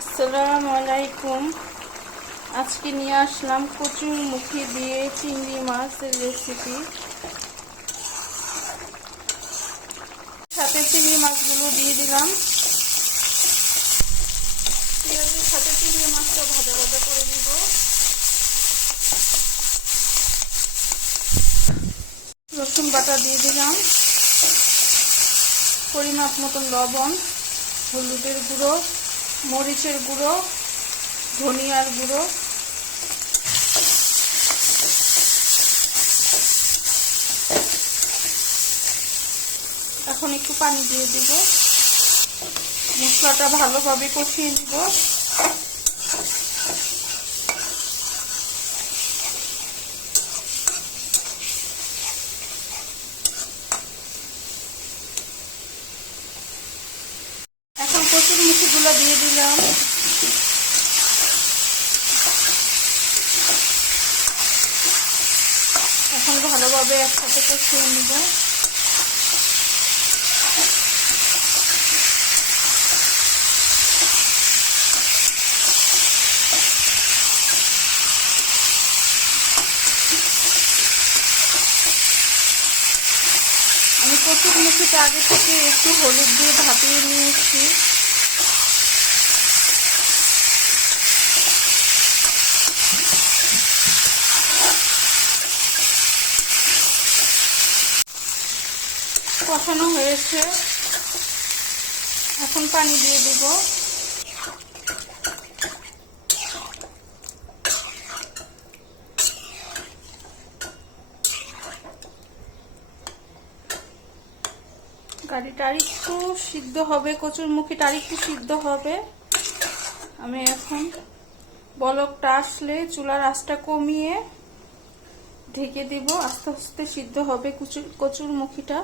আসসালামু আলাইকুম। আজকে নিয়ে আসলাম কচুর মুখী দিয়ে চিংড়ি মাছের রেসিপি। সাথে চিংড়ি মাছগুলো দিয়ে দিলাম। পেঁয়াজের সাথে চিংড়ি মাছটা ভাজা ভাজা করে নিব। রসুন বাটা দিয়ে দিলাম, পরিমাপ মতন লবণ, হলুদের গুঁড়ো, মরিচের গুঁড়ো, ধনিয়ার গুঁড়ো, এখন একটু পানি দিয়ে দিব। মশলাটা ভালোভাবে কষিয়ে নিব। এখন কচুর মুখিগুলো দিয়ে দিলাম। এখন ভালোভাবে একসাথে কষিয়ে নিব। আমি কচুর মুখিটা আগে থেকে একটু হলুদ দিয়ে ভাপিয়ে নিয়েছি। কষানো হয়েছে, এখন পানি দিয়ে দিব। গাড়িটা আরেকটু সিদ্ধ হবে, কচুর মুখিটা আরেকটু সিদ্ধ হবে। আমি এখন বলকটা আসলে চুলার আঁচটা কমিয়ে ঢেকে দিব। আস্তে আস্তে সিদ্ধ হবে কচুর মুখিটা।